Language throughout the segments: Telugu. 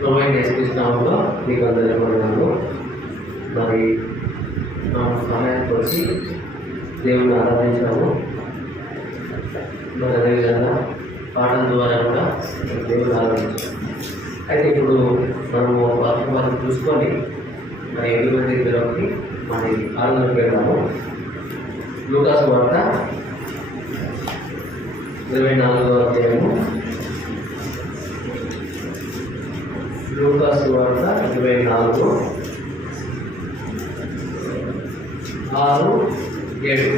ప్రొవైడ్ చేసుకుంటున్నాము మీకు అందరికీ వందనాలు. మరి మా వచ్చి దేవుని ఆరాధించాము మరి అదేవిధంగా పాటల ద్వారా కూడా దేవుని ఆరాధించాము. అయితే ఇప్పుడు మనము వాక్యం చూసుకొని మరి ఎనిమిది దగ్గరకి మరి ఆరాధన పెడతాము లూకాసు వార్త ఇరవై నాలుగవ అధ్యాయము లూకాసు వార్త ఇరవై నాలుగు ఆరు ఏడు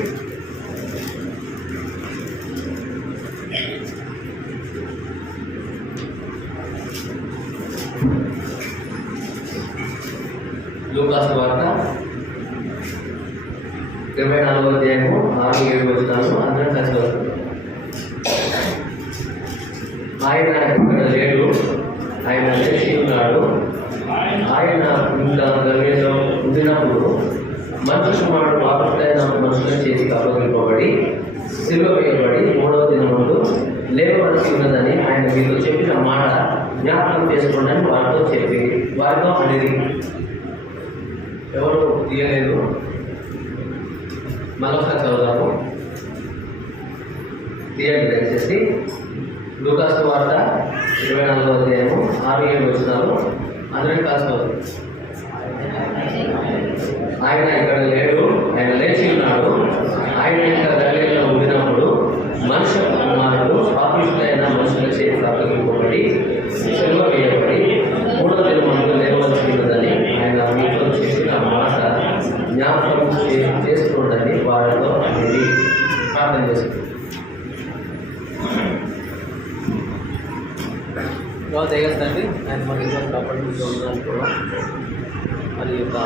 లూకాసు వార్త ఇరవై నాలుగో అధ్యాయము ఆరు ఏడు వచ్చినాను అందరం కలిసి వస్తుంది ఆయన ఇక్కడ లేడు. ఆయన లేచి ఉన్నాడు. ఆయన ఇంకా ఉండినప్పుడు మనుషు కుమారుడు పాపైన మనుషుల చేతికి అప్పగింపబడి సిలువ వేయబడి మూడవ దినం ముందు లేవవలసి ఉన్నదని ఆయన మీతో చెప్పిన మాట జ్ఞాపకం చేసుకోండి అని వారితో చెప్పి వారితో అనేది ఎవరు తీయలేదు. మరొకసారి చదువుదాము. తీయండి దయచేసి. లూకాస్ వార్త ఇరవై నాలుగో అధ్యాయము ఆరు ఏడు వచ్చినారు అందరికి కాసుకోవాలి ఆయన ఇక్కడ లేడు ఆయన లేచి ఉన్నాడు. ఆయన ఇక్కడ గలీలో ఉండినప్పుడు మనుషు కుమారుడు పాపిష్టులైన మనుషుల చేతి అప్పగింపబడి సెలవు వేయబడి మూడో దిన మనకు లేవలసి ఉన్నదని ఆయన మీతో చేసిన మాట జ్ఞాపకం చే- చేసుకోండి వారితో అనేది ప్రార్థన చేస్తుంది ఇవాళ దయగలండి ఆయన మన ఇవాళ కాపాడుకుంటూ కూడా మరి యొక్క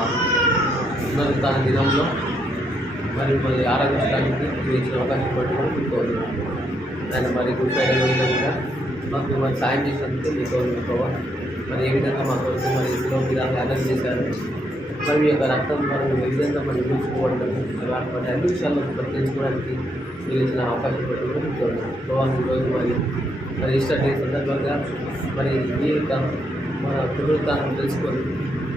పునరుద్ధాన దినంలో మరి మిమ్మల్ని ఆరాధించడానికి మీరు ఇచ్చిన అవకాశం పట్టుకొని మీకు కోరుతున్నాను ఆయన మరి గుడ్ ఫ్రైడే రోజున కూడా మాకు మిమ్మల్ని సాయం చేసినందుకు మీకు కోరుకోవా మరి ఏ విధంగా మా కోసం మరి ఇంట్లో విధాలుగా అర్థం చేశారు? మరి మీ యొక్క రక్తం ద్వారా ఏ విధంగా మరి చూసుకోవడం మరి అన్ని విషయాల్లో ప్రకటించుకోవడానికి మీరు ఇచ్చిన అవకాశం పట్టుకొని మీకు కోరుతున్నాను ఈరోజు మరి మరి ఈస్టర్ డే సందర్భంగా మరి మీ యొక్క మన పునరుత్థానం తెలుసుకొని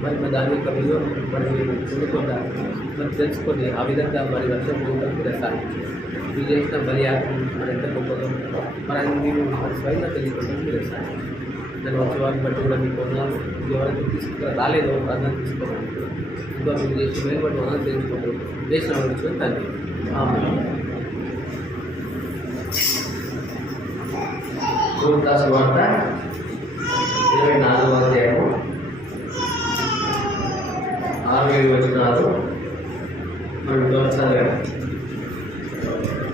మరి మరి దాని యొక్క విలువ మరి మీరు మరి తెలుసుకొని ఆ విధంగా మరి వర్షం పోవడం మీరు సాధించారు మీరు చేసిన బలి మరి ఎంత గొప్పదో మరి అది మీరు మరి స్వయంగా తెలియకుండా మీరు సాధించారు. నేను వచ్చేవారిని బట్టి కూడా మీకు వందనాలు. ఎవరైతే తీసుకురా రాలేదో ప్రార్థన తీసుకోవాలి ఇంకా మీరు చేసిన మేలు బట్టి వందలు తెలుసుకుంటూ చేసిన వాళ్ళు తండ్రి. ఆమేన్. వార్త ఇరవై నాలుగో అధ్యాయము ఆరు ఏడు వచ్చినారు మనం గమనించాలి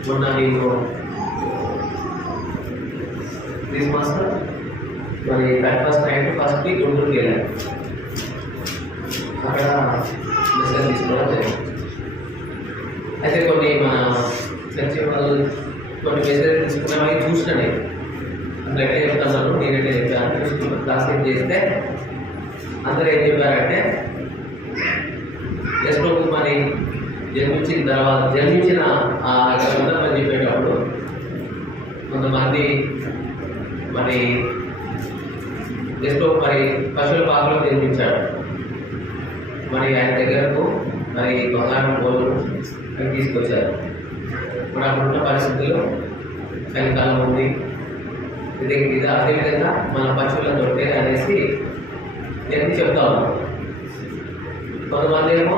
మొన్న నేను క్రిస్మస్ మరి ఫస్ట్ నైట్ ఫస్ట్కి గుంటూరుకి వెళ్ళాను. అక్కడ మెసేజ్ తీసుకోవడం జరిగింది. అయితే కొన్ని మన చర్చి వాళ్ళు కొన్ని మెసేజ్ తీసుకున్నామని చూసిన నేను. అందరూ ఎట్లా చెప్తున్నారు నేను చెప్పాను క్లాస్ చేస్తే అందరూ ఏం చెప్పారంటే ఎస్ కుమారి మరి జన్మించిన తర్వాత జన్మించిన ఆ సందర్భం చెప్పేటప్పుడు కొంతమంది మరి ఎస్ మరి పశువుల పాకలో జన్మించాడు మరి ఆయన దగ్గరకు మరి బంగారం పోలు తీసుకొచ్చారు. మరి అప్పుడున్న పరిస్థితుల్లో చలికాలం ఉంది. ఇది ఇది అదేవిధంగా మన పశువుల దొరికే అనేసి నేను చెప్తా ఉన్నాను కొంతమంది ఏమో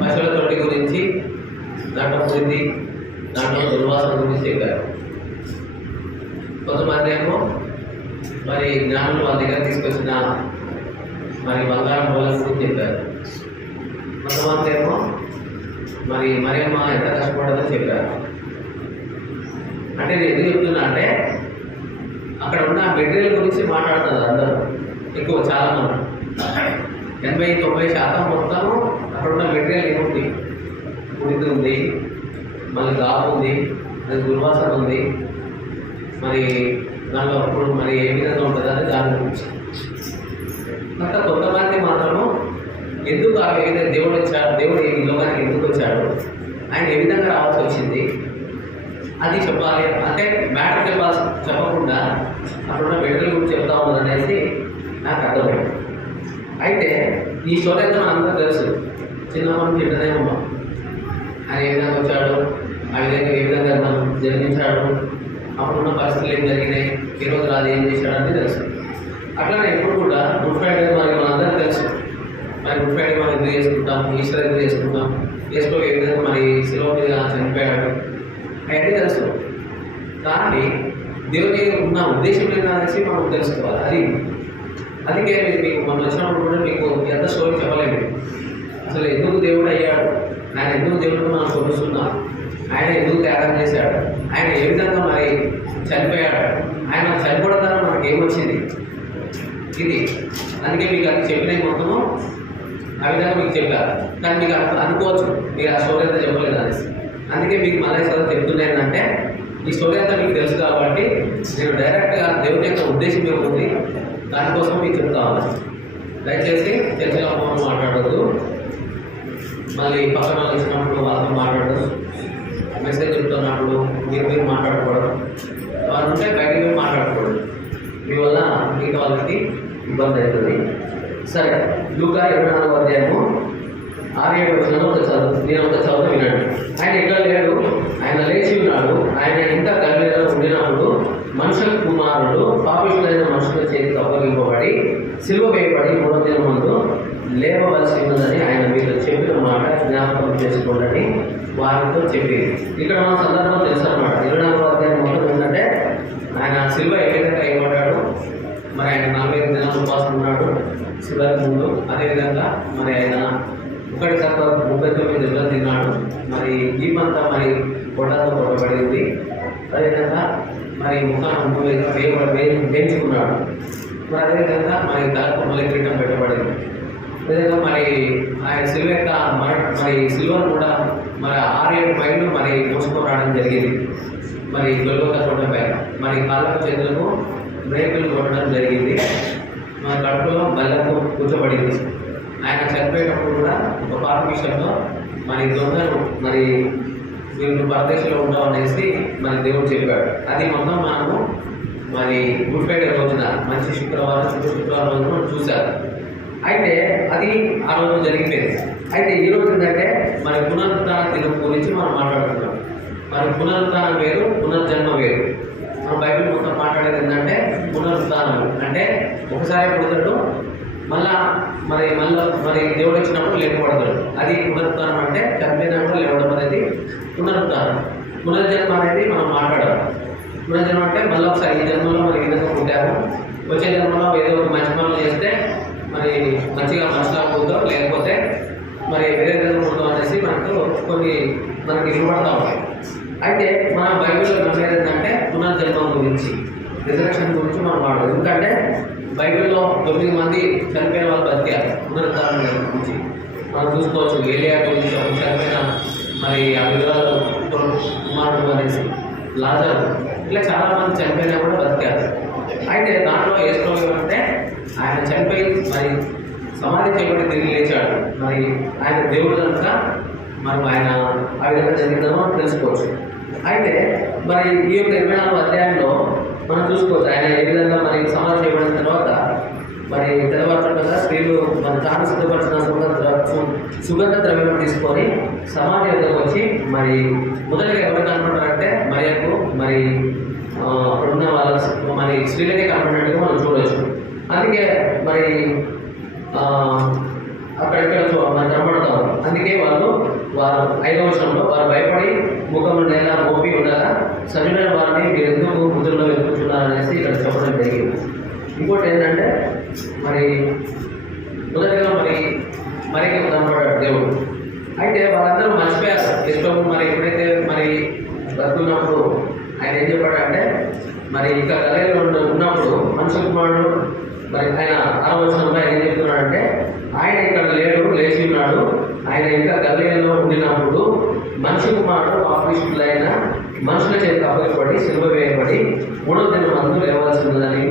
పశువుల తొట్టి గురించి దాంట్లో పోయింది దాంట్లో దుర్వాసన గురించి చెప్పారు. కొంతమంది ఏమో మరి జ్ఞానులు వాళ్ళ దగ్గర తీసుకొచ్చిన మరి బంగారం బోల గురించి చెప్పారు. కొంతమంది ఏమో మరి మరియమ్మ ఎంత కష్టపడదో చెప్పారు. అంటే నేను ఎందుకు చెప్తున్నా అంటే అక్కడ ఉన్న మెటీరియల్ గురించి మాట్లాడతారు అందరూ. ఎక్కువ చాలా మంది ఎనభై తొంభై శాతం మొత్తం అక్కడ ఉన్న మెటీరియల్ ఏముంది? ఉడిది ఉంది మళ్ళీ గాపు ఉంది అది దుర్వాసన ఉంది మరి దానిలో అప్పుడు మరి ఏ విధంగా ఉంటుంది అని దాని గురించి. ఇంకా కొంతమంది మాత్రము ఎందుకు ఆ విధంగా దేవుడు వచ్చాడు? దేవుడు ఈ లోకానికి ఎందుకు వచ్చాడు? ఆయన ఏ విధంగా రావాల్సి వచ్చింది? అది చెప్పాలి. అంటే మ్యాటర్ చెప్పాల్సి చెప్పకుండా అక్కడున్న మెడికల్ గురించి చెప్తా ఉన్నది అనేసి నాకు అర్థమైంది. అయితే ఈ స్టోరీ అయితే మనందరూ తెలుసు. చిన్నప్పటి నుంచి ఇంటనే ఉన్నాం ఆయన ఏ విధంగా వచ్చాడు? ఆ విధంగా ఏ విధంగా మనం జరిగించాడు అప్పుడున్న పరిస్థితులు ఏం జరిగినాయి? ఈ రోజు రాజు ఏం చేశాడు అని తెలుసు. అట్లానే ఎప్పుడు కూడా గుడ్ ఫ్రైడే మనకి మనందరికీ తెలుసు. మరి గుడ్ ఫ్రైడే మనం ఎందుకు చేసుకుంటాం? ఈశ్వర్ ఎందుకు చేసుకుంటాం? ఈస్టర్ ఏ విధంగా మరి శిలో మీద చనిపోయాడు? అవన్నీ తెలుసు. కానీ దేవుని ఉన్న ఉద్దేశం ఏంటనేసి అనేసి మనం తెలుసుకోవాలి అది అందుకే మీరు మీకు మొన్న వచ్చినప్పుడు కూడా మీకు ఎంత స్టోరీ చెప్పలేదు అసలు ఎందుకు దేవుడు అయ్యాడు? ఆయన ఎందుకు దేవుడు మనం కొలుస్తున్నాం ఆయన ఎందుకు త్యాగం చేశాడు? ఆయన ఏ విధంగా మరి చనిపోయాడు? ఆయన చనిపోవడం ద్వారా మనకి ఏమొచ్చింది? ఇది. అందుకే మీకు అది చెప్పిన మొత్తము ఆ విధంగా మీకు చెప్పారు. కానీ మీకు అనుకోవచ్చు. మీరు ఆ స్టోరీ అంతా చెప్పలేదు అనేసి అందుకే మీకు మళ్ళీ సార్ చెప్తున్నాయి ఏంటంటే ఈ స్టోరీ అంతా మీకు తెలుసు కాబట్టి నేను డైరెక్ట్గా దేవుని యొక్క ఉద్దేశం ఏముంది దానికోసం మీకు చెప్తాను దయచేసి చర్చలో ఫోన్ మాట్లాడద్దు. మళ్ళీ పక్కన ఇచ్చినప్పుడు వాళ్ళతో మాట్లాడదు మెసేజ్ చెప్తున్నప్పుడు మీరు మీరు మాట్లాడకూడదు. వాళ్ళు ఉంటే బయటకు మీరు మాట్లాడకూడదు. మీ వల్ల మీకు వాళ్ళకి ఇబ్బంది అవుతుంది. సరే లూకా ఇరవై నాలుగు అధ్యాయము ఆరు ఏడు వచ్చిన ఒక చదువు. నేను ఒక చదువు వినండి ఆయన ఇక్కడ లేడు ఆయన లేచి ఉన్నాడు ఆయన ఇంకా గల్లీలో ఉండినప్పుడు మనుషుల కుమారుడు పాపిష్టులైన మనుషుల చేతికి అప్పగింపబడి సిలువ వేయబడి మూడో దిన ముందు లేవవలసి ఉన్నదని ఆయన మీతో చెప్పిన మాట జ్ఞాపకం చేసుకోండి వారితో చెప్పింది ఇక్కడ మన సందర్భం తెలుసు అనమాట ఇరవై నాలుగో అధ్యాయం మొత్తం ఏంటంటే ఆయన సిల్వ ఏ విధంగా ఇవ్వబడ్డాడు మరి ఆయన నలభై ఐదు దినాలు ఉపవాసం ఉన్నాడు శివరాత్రి ముందు అదేవిధంగా మరి ఆయన ఒకటి తప్ప ముప్పై తొమ్మిది దెబ్బలు తిన్నాడు మరి దీపంతా మరి కూడా పడింది అదేవిధంగా మరి ముఖాన్ని ముగ్గు వేయించుకున్నాడు మరి అదేవిధంగా మరి తలకు మళ్ళీ కిరీటం పెట్టబడింది? అదేవిధంగా మరి ఆయన సిల్వ యొక్క మరి సిల్వర్ కూడా మరి ఆరు ఏడు మైళ్ళు మరి మోసుకొని రావడం జరిగింది. మరి గొల్వక చూడడం పైన మరి కాళ్ళకు చేతులకు బ్రేకులు కొట్టడం జరిగింది. మన కడుపులో బల్లకు కూర్చోబడింది. ఆయన చనిపోయేటప్పుడు కూడా ఒక పాత విషయంలో మరి దొంగలు మరి వీళ్ళు పరదేశంలో ఉంటాం అనేసి మరి దేవుడు చెప్పాడు. అది మొత్తం మనము మరి గుడ్ ఫ్రైడే రోజున మంచి శుక్రవారం శుభ శుక్రవారం రోజున మనం చూశారు అయితే అది ఆ రోజు జరిగిపోయింది. అయితే ఈ రోజు ఏంటంటే మరి పునరుద్ధరణ దినం గురించి మనం మాట్లాడుతున్నాం మరి పునరుద్ధరణ వేరు పునర్జన్మ వేరు. మన బైబిల్ మొత్తం మాట్లాడేది ఏంటంటే పునరుద్ధానం అంటే ఒకసారి పుడతాడు మళ్ళా మరి మళ్ళా మరి దేవుడు వచ్చినప్పుడు లేకపోడతాడు అది పునరుద్ధానం అంటే చనిపోయినప్పుడు లేవడం అనేది పునరుద్ధానం పునర్జన్మ అనేది మనం మాట్లాడాలి పునర్జన్మ అంటే మళ్ళీ ఒకసారి ఈ జన్మలో మరి ఈ విధంగా పుట్టాము. వచ్చే జన్మలో ఏదో ఒక మంచి పనులు చేస్తే మరి మంచిగా మనుషులా పోతాం లేకపోతే మరి వేరే విధంగా పోతాం అనేసి మనకు కొన్ని మనకి ఇవ్వబడతా ఉంటాయి. అయితే మన బైబిల్లో నమ్మేది ఏంటంటే పునర్జన్మం గురించి రిజర్వేషన్ గురించి మనం వాడదు ఎందుకంటే బైబిల్లో తొమ్మిది మంది చనిపోయిన వాళ్ళు బతికారు పునరుద్ధరణ గురించి మనం చూసుకోవచ్చు. ఏలియా గురించి ఒక చనిపోయిన మరి ఆ విధురాలు కుమారుడు అనేసి లాజరు ఇట్లా చాలా మంది చనిపోయినా కూడా బతికారు. అయితే దాంట్లో ఏ స్టోరీ అంటే ఆయన చనిపోయి మరి సమాధి చేయబడి తిరిగి లేచాడు. మరి ఆయన దేవుడు కనుక మనం ఆయన ఆ విధంగా చెందుతామో మనం తెలుసుకోవచ్చు. అయితే మరి ఈ యొక్క ఇరవై నాలుగు అధ్యాయంలో మనం చూసుకోవచ్చు ఆయన ఏ విధంగా మరి సమాధి చేయబడిన తర్వాత మరి తెల్లవారుతారు కదా స్త్రీలు మన తాను సిద్ధపరిచిన సుగంధ సుగంధ ద్రవ్యం తీసుకొని సమాధి వద్దకు వచ్చి మరి మొదటిగా ఎవరు కనపడ్డారంటే మరియకు మరి ఉన్న వాళ్ళ మరి స్త్రీలకే కనపడినట్టుగా మనం చూడవచ్చు అందుకే మరి అక్కడెక్కడ చూ- మనం కనబడతాం అందుకే వాళ్ళు వారు ఐదవ వచనంలో వారు భయపడి ముఖం నేల మోపి ఉండగా సజీవైన వారిని మీరు ఎందుకు ముద్రలో వెతుకుతున్నారనేసి ఇక్కడ చెప్పడం జరిగింది. ఇంకోటి ఏంటంటే మరి మొదటిగా మరి మరికి కనబడ్డాడు దేవుడు. అయితే వాళ్ళందరూ మర్చిపోయారు. ఇష్టం మరి ఎప్పుడైతే మరి బతుకున్నప్పుడు ఆయన ఏం చెప్పాడంటే మరి ఇక గలైలో ఉన్నప్పుడు మనుషుల కుమారుడు మరి ఆయన ఆలోచనలో ఆయన ఏం చెప్తున్నాడంటే ఆయన ఇక్కడ లేడు లేచి ఉన్నాడు ఆయన ఇంకా గల్లయ్యలో ఉండినప్పుడు మనిషి కుమారుడు పాపిష్టులైన మనుషుల చేత అప్పగిపడి సిలువ వేయబడి మూడో దిన మందు లేవాల్సిందని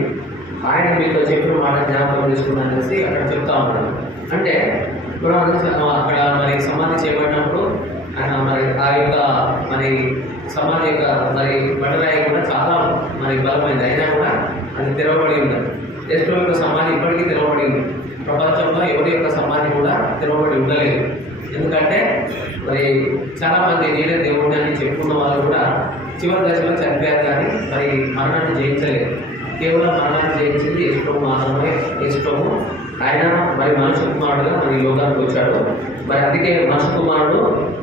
ఆయన మీతో చెప్పిన మాట జ్ఞాపకం చేసుకున్నాను అనేసి అక్కడ చెప్తా ఉన్నాడు. అంటే ఇప్పుడు అక్కడ మరి సమాధి చేయబడినప్పుడు ఆయన మరి ఆ యొక్క మరి సమాధి యొక్క మరి బండరాయి కూడా చాలా మరి బలమైంది. అయినా కూడా అది తెరవబడి ఉంది. యేసు యొక్క సమాధి ఇప్పటికీ తెరవబడి ఉంది. ప్రపంచంలో ఎవరి యొక్క సమాధి కూడా తెరవబడి ఉండలేదు. ఎందుకంటే మరి చాలా మంది నేనే దేవుడు అని చెప్పుకున్న వాళ్ళు కూడా చివరి దశలో చనిపోయారు కానీ మరి మరణాన్ని జయించలేదు. కేవలం మరణాన్ని జయించింది ఇష్టం మాత్రమే యశ్వము ఆయన మరి మనుషు కుమారుడుగా మరి యోగానికి వచ్చాడు. మరి అందుకే మనుషు కుమారుడు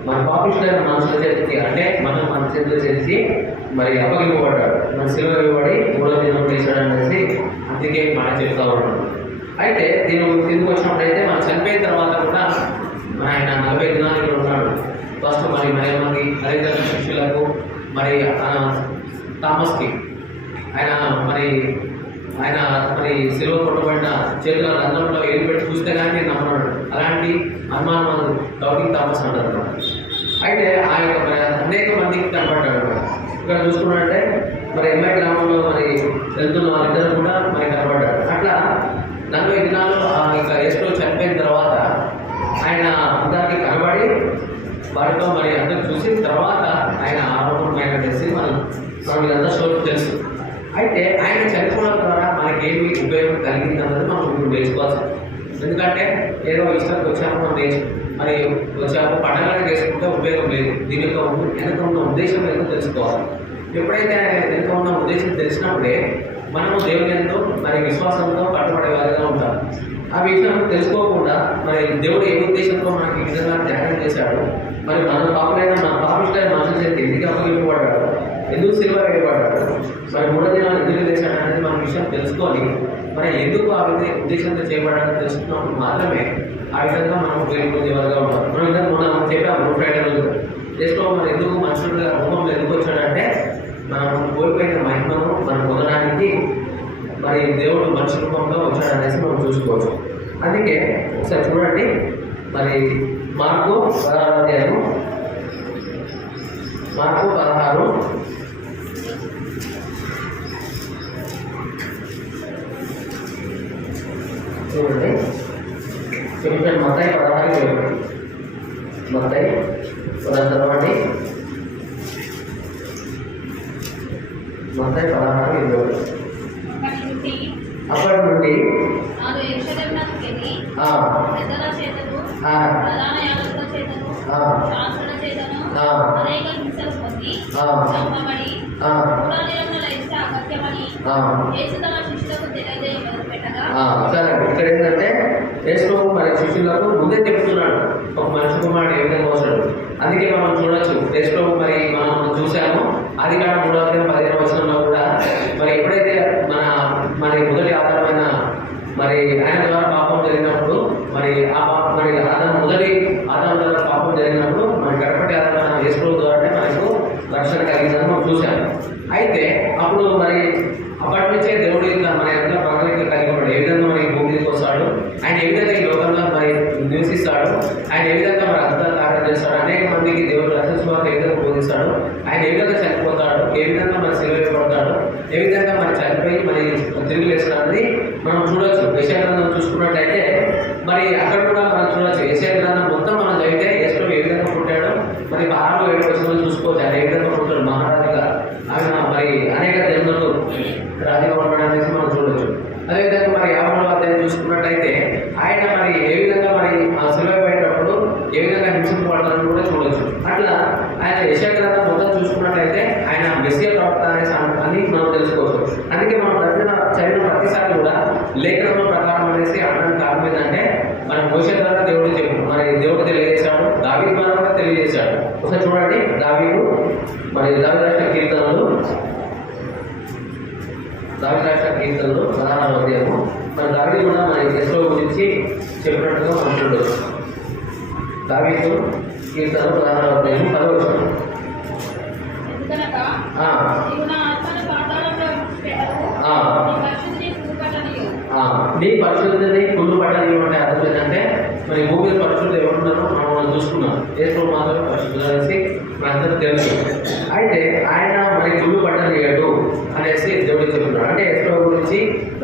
మన పాపులైన మనుషుల చేతికి అంటే మనం మన చేతిలో చేసి మరి అప్పగివ్వబడ్డాడు మన సిలువ ఇవ్వబడి మూడో దినం చేశాడనేసి అందుకే మనం చెప్తా ఉన్నాడు. అయితే దీని తిరిగి వచ్చినప్పుడు అయితే మనం చనిపోయిన తర్వాత కూడా మరి ఆయన నలభై దినాలు ఇక్కడ ఉన్నాడు. ఫస్ట్ మరి మరి మంది అరేంద్ర శిష్యులకు మరి థామస్కి. ఆయన మరి ఆయన మరి సెలవు కొట్టబడిన చేతుల రంధ్రంలో ఏలు పెట్టి చూస్తే కానీ నేను నమ్మన్నాడు అలాంటి అనుమానం డౌటింగ్ థామస్ అంటారు అయితే ఆయన అనేక మందికి కనబడ్డాడు ఇక్కడ చూసుకున్నట్టే మరి ఎంఐ గ్రామంలో మరి వెళ్తున్న వాళ్ళిద్దరు కూడా మరి కనబడ్డాడు అట్లా నలభై దినాలు ఆ యొక్క యేసులో చనిపోయిన తర్వాత ఆయన అందరికీ కనబడి వారితో మరి అందరూ చూసిన తర్వాత ఆయన ఆరోపణమైన చేసి మనం మనం ఇదంతా షోకు తెలుసు. అయితే ఆయన చనిపోవడం ద్వారా మనకేమి ఉపయోగం కలిగింది అన్నది మనం ఇప్పుడు నేర్చుకోవాల్సి ఎందుకంటే ఏదో ఇష్టానికి వచ్చాము మనం నేర్చు మరి వచ్చాము పండగలు చేసుకుంటే ఉపయోగం లేదు. దీని యొక్క వెనుక ఉన్న ఉద్దేశం ఏదో తెలుసుకోవాలి. ఎప్పుడైతే ఆయన వెనుక ఉన్న ఉద్దేశం తెలిసినప్పుడే మనము దేవుని ఎంతో మరి విశ్వాసంతో కట్టుబడే వారిగా ఉంటాం ఆ విషయం తెలుసుకోకుండా మరి దేవుడు ఏ ఉద్దేశంతో మనకి ఈ విధంగా త్యాగం చేశాడు మరి మన పాపలైన మన పాపులైన మనుషుల చేతి ఎందుకు అప్పగింపబడ్డాడు? ఎందుకు సిల్వ వేయబడ్డాడు? మరి మూడో దినాలు ఎందుకు చేశాడు అనేది మన విషయం తెలుసుకొని మరి ఎందుకు ఆ విధంగా ఉద్దేశంతో చేయబడాలని తెలుసుకున్నప్పుడు మాత్రమే ఆ విధంగా మనం ఉపయోగించేవారుగా ఉంటాం మనం ఇందాక మనం చెప్పాము ఫ్రైడే రోజు. మరి ఎందుకు మనుషులుగా రూపంలో ఎందుకు వచ్చాడంటే మనం కోల్పోయిన మహిమను మనం పొందడానికి మరి దేవుడు మనిషి రూపంలో వచ్చాడు అనేసి మనం చూసుకోవచ్చు. అందుకే ఒకసారి చూడండి. మరి మార్కు పదహారు అధ్యాయము. మార్కు పదహారు. చూడండి. చెప్తాను మొత్తాయి పదహారు మతాయి ఒకటి. తర్వాత పదహారు చదవండి మొత్తాయి పదహారు ఇరవై ఒకటి అక్కడి నుండి అప్పటి నుండి నాడు యెరూషలేమునకు వెళ్ళి ఆ, పెద్దల చేతను ఆ, ప్రధాన యాజకుల చేతను ఆ, శాస్త్రుల చేతను ఆ. అనేక హింసలు పొంది ఆ. చంపబడి ఆ, మూడో దినమున లేచి అగత్యమని ఆ. యేసు తన శిష్యులకు తెలియజేయ మొదలుపెట్టగా ఆ, సరే ఇక్కడ ఏంటంటే యేసు మరి శిష్యులకు ముందే చెప్తున్నాడు. ఒక మనిషి కుమారుడు ఏ విధంగా వస్తాడు? అందుకే మనం చూడొచ్చు. యేసు మరి మనం చూసాము అది కాక మూడో అధ్యాయం పదిహేను వచనంలో కూడా మరి ఎప్పుడైతే మన మరి మొదటి ఆధారమైన మరి ఆయన ద్వారా పాపం జరిగినప్పుడు మరి ఆ పాపం మరి ఆధారం మొదటి ఆధారం ద్వారా పాపం జరిగినప్పుడు మరి గడపటి ఆధారమైన యేసు ద్వారానే మనకు రక్షణ కలిగిందని మనం చూసాము అయితే అప్పుడు మరి అప్పటి నుంచే దేవుడు ఇంకా మన యొక్క ప్రణాళిక కలిగి ఉన్నాడు ఏ విధంగా మరి ఈ భూమి మీదకి వస్తాడు ఆయన ఏ విధంగా ఈ లోకంలో మరి నివసిస్తాడు ఆయన ఏ విధంగా మరి అంతా కార్యం చేస్తాడు అనేక మందికి దేవుడు రక్షించుకోవాలి ఏ విధంగా బోధిస్తాడు ఆయన ఏ విధంగా చనిపోతాడు ఏ విధంగా మరి సెలవుపడతాడు ఏ విధంగా మరి చనిపోయి మరి తిరిగి లేస్తాడు అనేది మనం చూడొచ్చు యశాగ్రంథం చూసుకున్నట్టయితే మరి అక్కడ కూడా మనం చూడొచ్చు యశాగ్రంథం మొత్తం మనం చదివితే యశ్లో ఏ విధంగా పుట్టాడు మరి ఆరు ఏడు వచ్చిన చూసుకోవచ్చు ఆయన ఏ విధంగా పుట్టాడు మహారాజుగా ఆయన మరి అనేక జన్మలు రాజుగా ఉండడం అనేసి మనం చూడొచ్చు అదేవిధంగా మరి యాభై అధ్యాయం చూసుకున్నట్టయితే ఆయన మరి ఏ విధంగా మరి ఆ సెలవు పోయేటప్పుడు ఏ విధంగా హింసించబడతారని కూడా చూడొచ్చు అట్లా ఆయన యశాగ్రంథం మొత్తం చూసుకున్నట్టయితే ఆయన మెస్సియ ప్రవక్త అనేసి అని మనం తెలుసుకోవచ్చు. అందుకే మనం ప్రతి చదివిన ప్రతిసారి కూడా లేఖనం ప్రకారం అనేసి అనడానికి కారణం ఏంటంటే మన భవిష్యత్ ద్వారా దేవుడు చెప్పు మరి దేవుడు తెలియజేశాడు. దావి ద్వారా కూడా తెలియజేశాడు. ఒకసారి చూడండి. దావీడు మరి దావి రాష్ట్ర కీర్తనలు. దావి రాష్ట్ర కీర్తనలు పదహారవ అధ్యాయము. మన దావి కూడా మన ఎస్లో గురించి చెప్పినట్టుగా మనం చూడవచ్చు దావీతో కీర్తనలు పదహారవ అధ్యాయం పదవచ్చు ఎందుకనగా ఆ, నీవు నా ఆత్మను పాతాళంలో విడిచిపెట్టవు ఆ. నీ పరిశుద్ధిని కుదుపట్టనియు ఆ, నీ పరిశుద్ధిని కుళ్ళు పట్టాలి అంటే అర్థం ఏంటంటే మరి భూమి మీద పరిశుద్ధులు ఎవరున్నారో మనం మనం చూసుకున్నాం ఏసు మాత్రమే పరిశుద్ధులు అనేసి మనందరూ తెలుసు అయితే ఆయన మరి కుళ్ళు పట్టనియడు అనేసి దేవుడు చెప్తున్నాడు అంటే ఎస్లో గురించి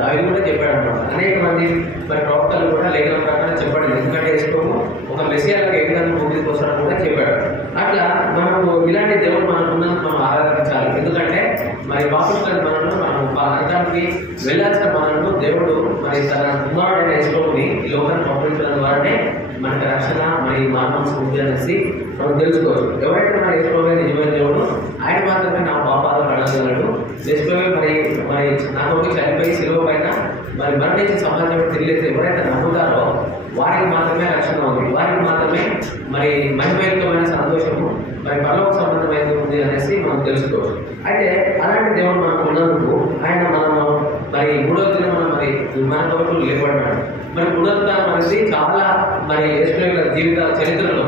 ఆయన కూడా చెప్పాడు అనమాట అనేక మంది మరి ప్రవక్తలు కూడా లేఖన ప్రకారం చెప్పాడు ఎందుకంటే ఎస్కోము ఒక మెసియాలకు ఏ విధంగా భూమికి వస్తాడని కూడా చెప్పాడు. అట్లా మనకు ఇలాంటి దేవుడు మనకున్నందుకు మనం ఆరాధించాలి. ఎందుకంటే మరి పాప అపుష్కరణ మనల్ని మనం అర్థానికి వెళ్ళాల్సిన మనల్ని దేవుడు మరి తన కుమారుడైన యేసుని ఈ లోకాన్ని పంపించడం ద్వారానే మనకి రక్షణ మరి మానవ స్ఫూర్తి అనేసి మనం తెలుసుకోవచ్చు ఎవరైతే మన యేసులోనే నిజమైన దేవుడు ఆయన మాత్రమే నా పాపాలు కడగలడు ఎస్లో మరి మరి నాకు చనిపోయి శిలువ పైన మరి మరణించి సమాజం తిరిగి ఎవరైతే నమ్ముతారో వారికి మాత్రమే రక్షణ ఉంది. వారికి మాత్రమే మరి మహిమయుక్తమైన సంతోషము మరి పరలోక సంబంధమైనది ఉంది అనేసి మనం తెలుసుకోవచ్చు అయితే అలాంటి దేవుడు మనకు ఉన్నందుకు ఆయన మనము మరి మూడో దిన మనం మరి మన కొరకు మరి పునరుద్ధానం అనేది చాలా మరి యశ్వ జీవిత చరిత్రలో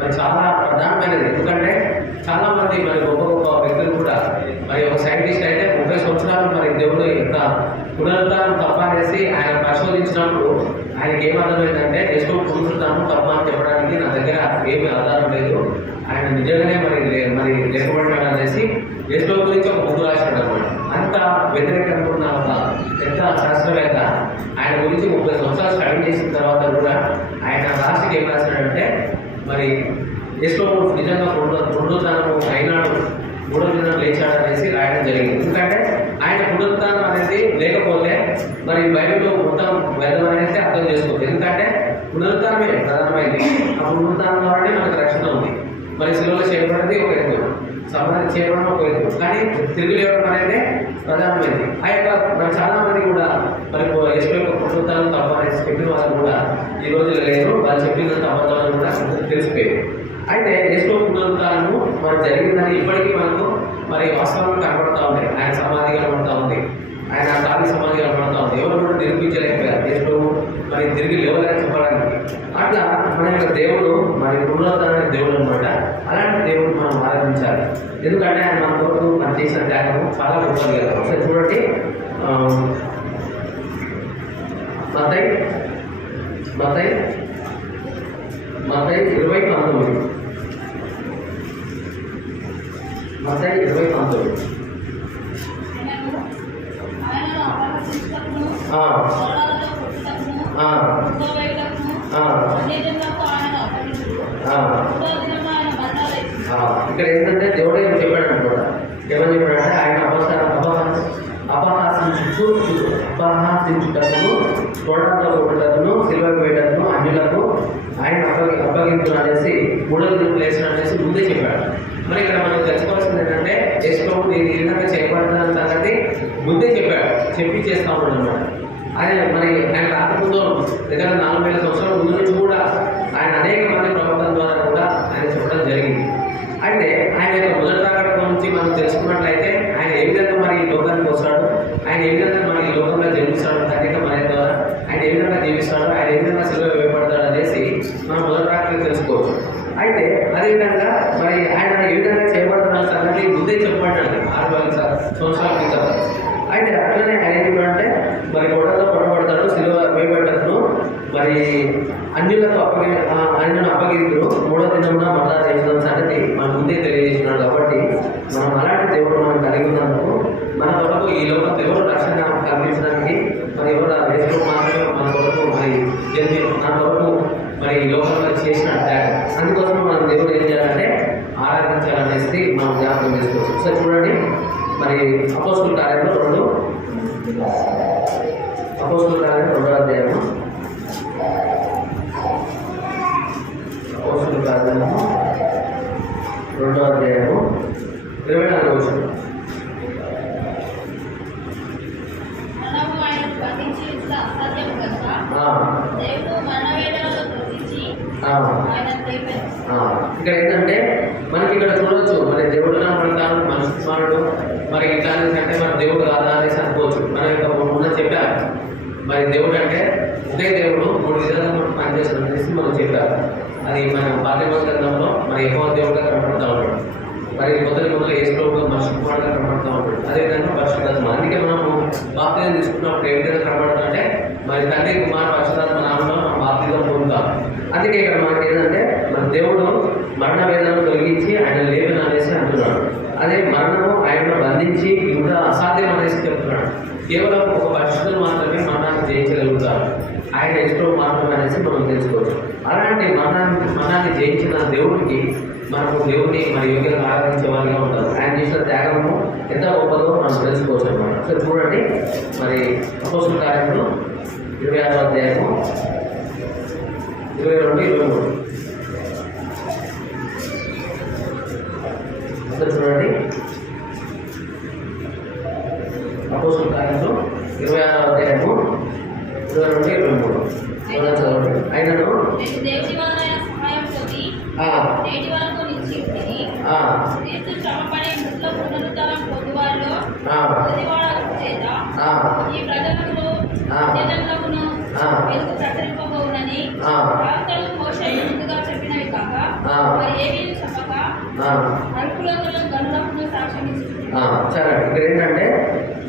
మరి చాలా ప్రధానమైనది. ఎందుకంటే చాలా మంది మరి గొప్ప గొప్ప వ్యక్తులు కూడా మరి ఒక సైంటిస్ట్ అయితే ముప్పై సంవత్సరాలు మరి దేవుడు ఇంత పునరుద్ధానం తప్ప అనేసి ఆయన పరిశోధించినప్పుడు ఆయనకి ఏం అర్థమైందంటే యేసు పునరుద్ధానం తప్ప అని చెప్పడానికి నా దగ్గర ఏమి ఆధారం లేదు. ఆయన నిజంగానే మరి మరి లేకపోవడం అనేసి యేసు గురించి ఒక బుక్ రాశాడు అనమాట అంత వ్యతిరేక అనుకున్న ఒక పెద్ద శాస్త్రవేత్త ఆయన గురించి ముప్పై సంవత్సరాలు స్టడీ చేసిన తర్వాత కూడా ఆయన రాశికి ఏం రాశాడంటే మరి యేసు నిజంగా పునరు పునరుద్ధానము అయినాడు మూడో దినం లేచాడు అనేసి రాయడం జరిగింది. ఎందుకంటే ఆయన పునరుద్ధానం అనేది లేకపోతే మరి బైబిల్ మొత్తం వేదం అనేసి అర్థం చేసుకోవచ్చు ఎందుకంటే పునరుద్ధానమే ప్రధానమైంది. ఆ పునరుద్ధానం ద్వారానే మనకు రక్షణ ఉంది. మరి సిలువలో చేయబడింది ఒక ఎత్తు సమాధి చేయడం ఒక ఎత్తు. కానీ తిరిగి లేవడం అనేది ప్రధానమైంది. ఆ యొక్క మరి చాలా మంది కూడా మరి ఎస్పీ యొక్క పునరుద్ధానం తప్పనేసి చెప్పిన వాళ్ళు కూడా ఈ రోజు లేదు వాళ్ళు చెప్పినంత అబద్ధాలను కూడా తెలిసిపోయారు అయితే యేసు పునరుద్ధానము మరి జరిగిందని ఇప్పటికీ మనకు మరి వాస్తవం కనబడతా ఉంది ఆయన సమాధి కనబడతా ఉంది. ఆయన ఖాళీ సమాధి కనబడతా ఉంది. ఎవరు కూడా నిరూపించలేకపోయారు. యేసు మరి తిరిగి లేవలేని చెప్పడానికి. అట్లా మన యొక్క దేవుడు మరి పునరుద్ధాన దేవుడు అనమాట అలాంటి దేవుడు మనం ఆరాధించాలి. ఎందుకంటే ఆయన మన కొరకు మనం చేసిన త్యాగము చాలా గొప్పది కదా. ఒకసారి చూడండి ఆ, మత్తయి మత్తయి మత్తయి ఇరవై పంతొమ్మిది మత్తయి ఇరవై పంతొమ్మిది ఆయనను ఆయనను అపహసించుటకును, ఆ, గోడలలో కొట్టుటకును, ఆ, కుంభవేయుటకును, ఆ, అన్యజనులకు ఆయనను అప్పగించుడు. ఆ. మూడవ దినమున ఆయన మరణాలు ఎత్తును. ఆ, ఇక్కడ ఏంటంటే దేవుడు ఏం చెప్పాడు అనమాట ఏమని చెప్పాడంటే ఆయన అపహ అపహాస అపహాసించు అపహాసించుటకును చూడటంలో కొట్టుటకును సిల్వ వేయటను అన్నిలకు ఆయన అప్పగి అప్పగించు అనేసి మూడవ దినం అనేసి ముందే చెప్పాడు. మరి ఇక్కడ మనం తెలుసుకోవాల్సింది ఏంటంటే చేసుకోవడం నేను ఈ విధంగా చేయబడుతున్న సంగతి ముందే చెప్పాడు. చెప్పి చేస్తా ఉన్నాడు అనమాట ఆయన మరి ఆయన రాకముందు దగ్గర నాలుగు వేల సంవత్సరాల ముందు నుంచి కూడా ఆయన అనేక మంది ప్రవర్తన ద్వారా కూడా ఆయన చెప్పడం జరిగింది. అయితే ఆయన యొక్క మొదటి రాకడ గురించి మనం తెలుసుకున్నట్లయితే ఆయన ఏ విధంగా మరి ఈ లోకానికి వస్తాడు ఆయన ఏ విధంగా మరి ఈ లోకంలో జన్మిస్తాడు అనేక మన ద్వారా ఆయన ఏ విధంగా జీవిస్తాడు ఆయన ఏ విధంగా సెలవు వేయబడతాడు అనేసి మనం మొదటి రాకడ తెలుసుకోవచ్చు. అయితే అదేవిధంగా మరి ఆయన ఏ విధంగా చేయబడుతున్న సంగతి ముందే చెప్పబడ్డాడు ఆరు వేల సంవత్సరాల క్రితం. అయితే అట్లనే ఆయన ఏంటంటే మరి గొడవలో పడబడతాడు సిలువ వేయబడ్డను మరి అన్యులకు అప్పగి అన్యులను ఆయనను మూడో దినమున మళ్ళా చేసిన సంగతి మన ముందే తెలియజేసినాడు కాబట్టి మనం అలాంటి దేవుడు మనం కలిగి ఉన్నందుకు మన కొరకు ఈ లోకం దేవుడు రక్షణ కల్పించడానికి మరి ఎవరు దేశంలో మాత్రమే మన కొరకు మరి జన్మి మన కొరకు మరి ఈ లోకంలో చేసిన అందుకోసం మనం దేవుడు ఏం చేయాలంటే ఆరాధించాలనేసి మనం జ్ఞాపకం చేసుకోవచ్చు ఒకసారి చూడండి మరి అపోస్తుల కార్యంలో రెండు అపోస్తుల కార్యం రెండో అధ్యాయము అపోస్తుల కార్యము రెండో అధ్యాయము ఇరవై నాలుగు వచ్చిన మనము ఆయనను బంధించి ఉంచుట అసాధ్యము కనుక దేవుడు మరణ వేదనలో తొలగించి ఆయనను లేపాడు. ఇక్కడ ఏంటంటే మనకి ఇక్కడ చూడవచ్చు మరి దేవుడు మనతాను మనిషి కుమారుడు మరి ఇట్లా అంటే మన దేవుడు కాదా అనేసి అనుకోవచ్చు. మన యొక్క మొన్న చెప్పారు మరి దేవుడు అంటే ఒకే దేవుడు. మూడు విధాలుగా మనం పనిచేస్తాడు అనేసి మనం చెప్పారు అది మన పాఠ్యమ గ్రంథంలో మరి ఎక్కువ దేవుడుగా కనపడతా ఉంటాడు మరి కొత్త మొదలు ఏ శ్లోకంలో మనిషి కుమారుడుగా కనపడతా ఉంటాడు అదేవిధంగా పరిశుద్ధాత్మ. అందుకే మనము బాప్తిజం తీసుకున్నప్పుడు ఏ విధంగా అంటే మరి తండ్రి కుమార్ పరిశుద్ధాత్మ నామంలో మనం బాప్తిజం పొందుతాం. అందుకే ఇక్కడ మనకి ఏంటంటే మన దేవుడు మరణ వేదనను తొలగించి ఆయన లేవని అనేసి అంటున్నాడు. అదే మరణము ఆయనను బంధించి ఇంకా అసాధ్యం అనేసి చెప్తున్నాడు కేవలం ఒక పరిస్థితులు మాత్రమే మరణాన్ని జయించగలుగుతారు. ఆయన ఇష్టం మాత్రమే అనేసి మనం తెలుసుకోవచ్చు. అలాంటి మరణాన్ని మరణాన్ని జయించిన దేవుడికి మనము దేవుడిని మరి యోగ్యంగా ఆరాధించే వాళ్ళగా ఉంటారు ఆయన చేసిన త్యాగము ఎంత గొప్పదో మనం తెలుసుకోవచ్చు అనమాట సరే చూడండి మరి అపోసుల కార్యంలో ఇరవై ఆరో అధ్యాయము ఇరవై రెండు ఇరవై మూడు. ఒకసారి చూడండి అపోసుల కార్యంలో ఇరవై ఆరో అధ్యాయము ఇరవై రెండు ఇరవై మూడు ఒకసారి చదవండి ఆయనను నేను దేవుని వలన సహాయం పొంది ఆ, నేటి వరకు నిలిచి ఉంటిని. ఆ, క్రీస్తు శ్రమపడి మృతుల పునరుద్ధరణ పొందువారిలో ఆ, ప్రతివాడు చేత ఆ, ఈ ప్రజలకు ఆ. జనములకును ఆ. వెలుగు ప్రసరింపబోవునని ఆ. ప్రవక్తలు మోషే ముందుగా చెప్పినవి కాక. మరి ఏమీ చెప్పక సరే ఇక్కడ ఏంటంటే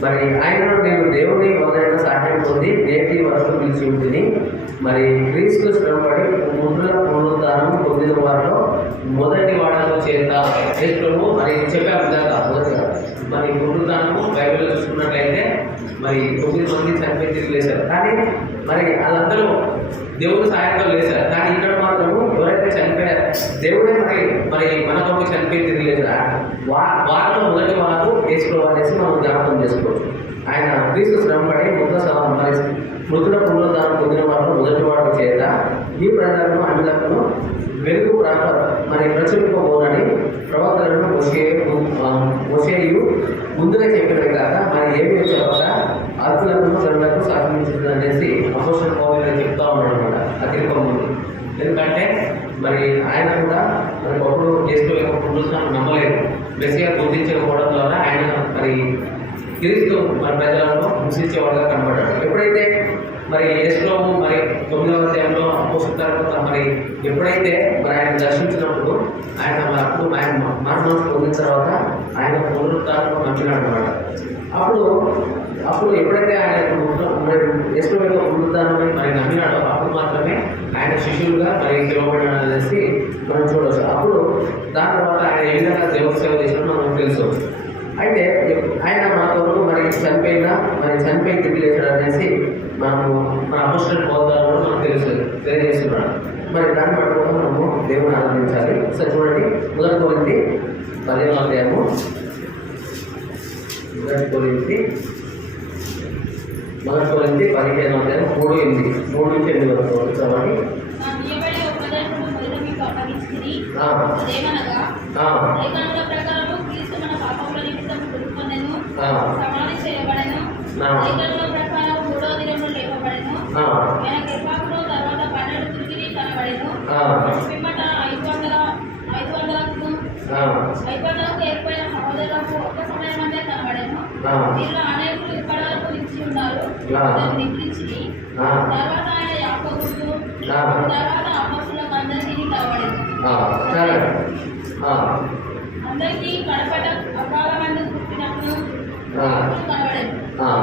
మరి ఆయన నేను దేవుని మొదలైన సహాయం పొంది నేటి వరకు పిలిచి ఉంటుంది మరి క్రీస్తు శ్రమపడి ముందుల పునరుద్ధానం పొందిన వారిలో మొదటి వాడలో చేత క్రీస్తువు మరి చెప్పే విధంగా మొదటిగా మరి పునరుద్ధానము బైబిల్లో చూసుకున్నట్లయితే మరి తొమ్మిది మంది చనిపోయి తిరిగి లేచారు కానీ మరి వాళ్ళందరూ దేవుని సహాయంతో లేచారు కానీ ఇక్కడ మాత్రము చనిపోయారు. దేవుడే మరి మరి మన కొరకు చనిపోయి తిరిగి వా వారిలో మొదటి వారు వేసుకోవాలనేసి మనం జ్ఞాపకం చేసుకోవచ్చు. ఆయన క్రీస్తు శ్రమపడి మృత సహా మరి మృతుల పునరుద్ధారం పొందిన వారిలో మొదటి వాడు చేత ఈ ప్రజలను అన్నిలకు వెలుగు ప్రాప మరి ప్రచురింపబోనని ప్రవక్తలను వచ్చే వచ్చేయు ముందుగా చెప్పినవి కాక మరి ఏమి తర్వాత అర్థులకు సరులకు సాధించింది అనేసి అపోషన్ పౌరులు చెప్తా ఉన్నాడు అన్నమాట అగ్రిప ముందు ఎందుకంటే మరి ఆయన కూడా మరి ఒకప్పుడు చేస్తూ యొక్క పునరుద్ధరణ నమ్మలేదు. మెస్సిగా గుర్తించకపోవడం ద్వారా ఆయన మరి క్రీస్తు మన ప్రజలను హింసించేవాడుగా కనబడ్డాడు. ఎప్పుడైతే మరి యేసులో మరి తొమ్మిదవ అధ్యాయంలో అపోసిన తర్వాత మరి ఎప్పుడైతే మరి ఆయన దర్శించినప్పుడు ఆయన మరి అప్పుడు ఆయన మరణం పొందిన తర్వాత ఆయన పునరుద్ధారణం నమ్మినాడు అన్నమాట అప్పుడు అప్పుడు ఎప్పుడైతే ఆయన పునరుద్ధ- మరి యేసు మరి నమ్మినాడో అప్పుడు మాత్రమే ఆయన శిష్యులుగా మరి పిలువబడినాడు అనేసి మనం చూడవచ్చు అప్పుడు దాని తర్వాత ఆయన ఏ విధంగా దేవ సేవ చేసినా మనం తెలుసు. అయితే ఆయన మన కొరకు మరి చనిపోయిన మరి చనిపోయి తిరిగి లేచాడు అనేసి మనము మన అపోస్టల్ బోధాలను మనకు తెలుసు తెలియజేస్తున్నాడు మరి దాన్ని పట్టుకొని మనము దేవుని ఆరాధించాలి. సరే చూడండి. మొదటి కోరింది పదిహేను అధ్యాయము. మొదటి కోరింది మొదటి కోరింది పదిహేను అధ్యాయం మూడు ఎనిమిది. మూడు నుంచి ఎనిమిది వరకు చదవండి ఒక ఐదు వందలకు ఏర్పడిన సహోదరులకు ఒక్క సమయం అంటే కనబడెను ఆ. వీరిలో అనేకులు ఇప్పటి వరకు నిలిచి తర్వాత ఆయన యాకోబుకు తర్వాత అపోస్తులకు సరే. అందరికీ కడపట అకాలమందు పుట్టినప్పుడు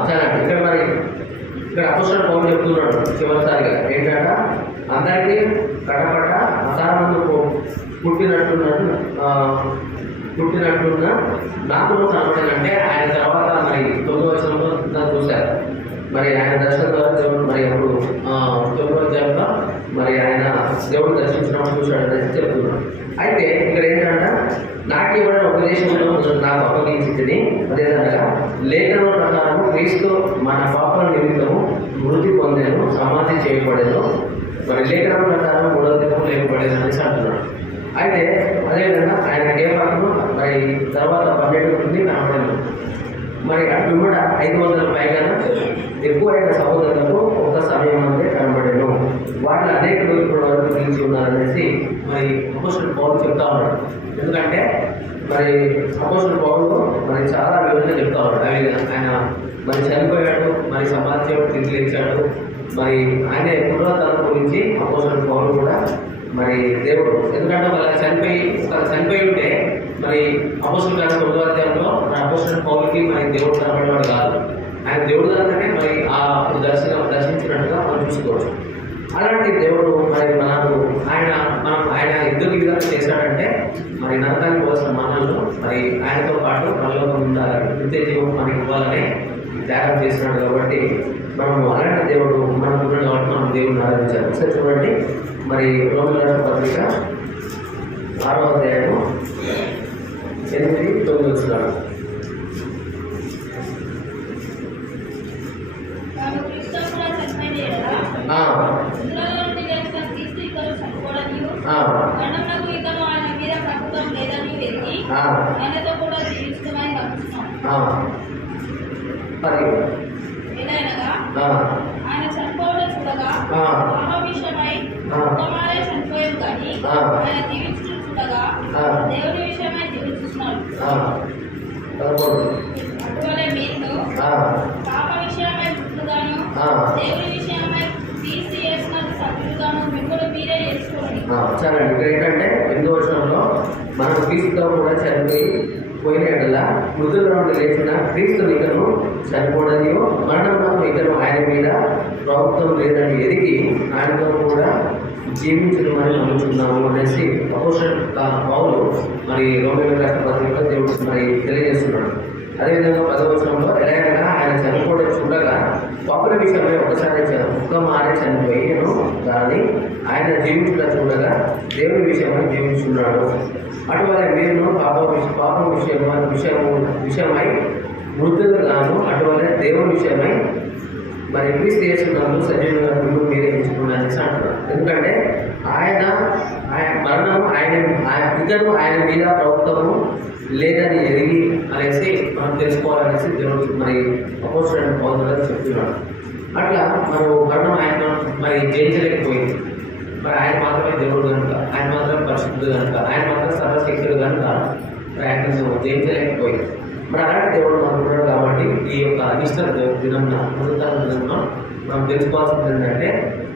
సరే. ఇక్కడ మరి ఇక్కడ అపోసర పౌరులు చెప్తున్నాడు చివరిసారిగా. ఏంటంట? అందరికీ కడపట అసారంలో పుట్టినట్టున్నట్టు పుట్టినట్టున్న నాకు కనబడిందంటే ఆయన తర్వాత మరి తొమ్మిదో వచనంలో దాన్ని చూశారు మరి ఆయన దర్శనం ద్వారా దేవుడు మరి అప్పుడు ఆ, తొమ్మిదో మరి ఆయన దేవుడు దర్శించడం చూశాడు అనేసి చెప్తున్నాడు అయితే ఇక్కడ ఏంటంటే నాకు ఇవ్వడం ఉపదేశంలో నాకు అప్పగించింది అదేవిధంగా లేఖనం ప్రకారం క్రీస్తు మన పాపల నిమిత్తము మృతి పొందాను సమాధి చేయబడేను. మరి లేఖనం ప్రకారం మూడవ దినం లేకపోలేదు అనేసి అంటున్నాడు అయితే అదేవిధంగా ఆయన కేవలం మరి తర్వాత పన్నెండు నుండి కనబడను మరి అటు కూడా ఐదు వందల పైగా ఎక్కువైన సహోదరులకు ఒక సమయం అంటే కనబడేను. వాళ్ళు అనేకులు ఇప్పుడు వరకు నిలిచి ఉన్నారనేసి మరి అపోస్టల్ పౌరులు చెప్తా ఉన్నాడు. ఎందుకంటే మరి అపోస్టల్ పౌరులు మరి చాలా వివరంగా చెప్తా ఉన్నాడు. అవి ఆయన మరి చనిపోయాడు మరి సమాజం తిరిగి లేచాడు. మరి ఆయన పునరుద్ధరణ గురించి అపోస్టల్ పౌరులు కూడా మరి దేవుడు. ఎందుకంటే వాళ్ళ చనిపోయి చనిపోయి ఉంటే మరి అపోస్టల్ గారి వచ్చిన అధ్యాయంలో మన మరి దేవుడు కనబడేవాడు కాదు. ఆయన దేవుడు కనుకనే మరి ఆ దర్శనం దర్శించినట్టుగా మనం చూసుకోవచ్చు. అలాంటి దేవుడు మరి మనకు ఆయన మనం ఆయన ఎందుకు విధంగా చేశాడంటే మరి నరకానికి పోసిన మనల్ని మరి ఆయనతో పాటు పరలోకం ఉండాలని నిత్య జీవం మనకి ఇవ్వాలని త్యాగం చేసినాడు కాబట్టి మనము అలాంటి దేవుడు మనం ఉన్నాడు కాబట్టి మనం దేవుడిని ఆరాధించాలి. సరే చూడండి. మరి రోమిల పత్రిక ఆరో అధ్యాయము ఎనిమిది తొమ్మిది వచ్చినాడు తాను క్రీస్తు కూడా చనిపోయిన ఎడల, ఆ, మృతులలో నుండి లేచిన క్రీస్తు ఇతడు చనిపోవడనియు, ఆ, మరణమునకు ఇతను ఆయన మీద ప్రభుత్వం లేదని ఎరిగి, ఆ, ఆయనతో కూడా జీవిస్తున్నామని గమనిస్తున్నాం. ఆ. ఆ, ఆయన చనిపోవడం చూడగా, ఆ. పాప విషయమై ఆ. కుమారే చనిపోయాడు కానీ. ఆయన జీవించుచు చూడగా. దేవుని విషయమై జీవిస్తున్నాడు. అటువలే మీరు పాప విషయమై ఆ. దేవుని విషయమై తీసి చేసినది సభ్యులుగాను మిమ్మల్ని మీరే చేసుకోండి సరే ఇక్కడ ఏంటంటే ఎనిమిదో వర్షంలో మనం క్రీస్తుతో కూడా చనిపోయి పోయిన ఎడల మృతుల నుండి లేచిన క్రీస్తు ఇతను చనిపోడనియో మరణంలో ఇతను ఆయన మీద ప్రభుత్వం లేదని ఎరిగి ఆయనతో కూడా జీవించడం నమ్ముతున్నాము అనేసి అపోషన్ పౌలు మరి రోమిల రాష్ట్ర పత్రికలో దేవుడు మరి తెలియజేస్తున్నాడు. అదేవిధంగా పదవచనంలో ఎలాగైనా ఆయన చనిపోవడం చూడగా పాపుల విషయమై ఒకసారి ముఖం ఒక్క మారే చనిపోయిను కానీ ఆయన జీవించుట చూడగా దేవుని విషయమై జీవించున్నాడు. అటువలే మీరు పాప పాపం విషయమై విషయము విషయమై మృతులుగాను అటువలే దేవుని విషయమై మరి క్రీస్తు చేస్తున్నందుకు సజీవంగా మీరు మీరే ఎంచుకున్నారని అంటున్నారు ఎందుకంటే ఆయన ఆయన మరణము ఆయన ఆయన ఇతను ఆయన మీద ప్రభుత్వము లేదని ఎరిగి అనేసి మనం తెలుసుకోవాలనేసి దేవుడు మరి అపోజిట్ పౌరులు చెప్తున్నాడు. అట్లా మనం మరణం ఆయన మరి జయించలేకపోయింది. మరి ఆయన మాత్రమే దేవుడు కనుక ఆయన మాత్రమే పరిశుద్ధుడు కనుక ఆయన మాత్రం సర్వశక్తుడు కనుక ప్రయాణం జయించలేకపోయింది. మరి అలాంటి దేవుడు మనకు కాబట్టి ఈ యొక్క అనిష్ట దినంన అమృతాల దినంలో మనం తెలుసుకోవాల్సింది ఏంటంటే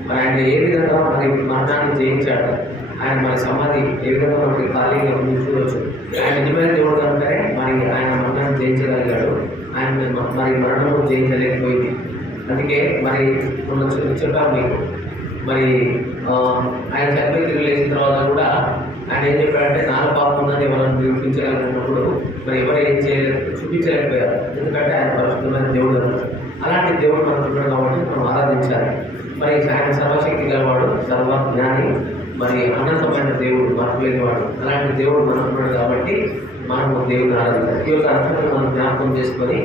మరి ఆయన ఏ విధంగా మరి మరణాన్ని జయించాడు ఆయన మరి సమాధి ఏ విధంగా మనకి ఖాళీగా ఉంది చూడవచ్చు ఆయన నిజమైన దేవుడు కనుకనే మరి ఆయన మరణాన్ని జయించగలిగాడు. ఆయన మరి మరణము జయించలేకపోయింది. అందుకే మరి మొన్న చె- మీకు. మరి ఆయన చనిపోయి తిరిగి లేచిన తర్వాత కూడా ఆయన ఏం చెప్పాడంటే నాలుగు పాపం ఉందని ఎవరైనా నిరూపించగలిగినప్పుడు మరి ఎవరు ఏం చేయలేదు చూపించలేకపోయారు. ఎందుకంటే ఆయన పరిశుద్ధమైన దేవుడు అలాంటి దేవుడు మనకు ఉన్నాడు కాబట్టి మనం ఆరాధించాలి. మరి ఆయన సర్వశక్తి గలవాడు సర్వ జ్ఞాని మరి అనంతమైన దేవుడు మనకు లేనివాడు అలాంటి దేవుడు మనకు ఉన్నాడు కాబట్టి మనము దేవుడిని ఆరాధించాలి. ఈ యొక్క అర్థాన్ని మనం జ్ఞాపకం చేసుకొని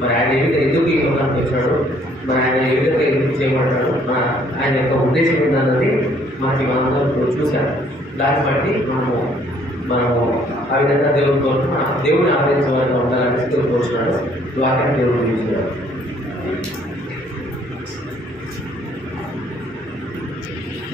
మరి ఆయన ఏ విధంగా ఎందుకు ఈ లోకానికి వచ్చాడు మరి ఆయన ఏ విధంగా ఎందుకు చేయబడ్డాడు మన ఆయన యొక్క ఉద్దేశం ఏంటన్నది మనకి మనందరం ఇప్పుడు చూశారు దాన్ని బట్టి మనము మనము ఆ విధంగా దేవుని కోరుతూ దేవుడిని ఆరాధించే వారిగా ఉండాలని దేవుడు కోరుచున్నాడు వాక్యాన్ని దేవుడు చూస్తున్నాడు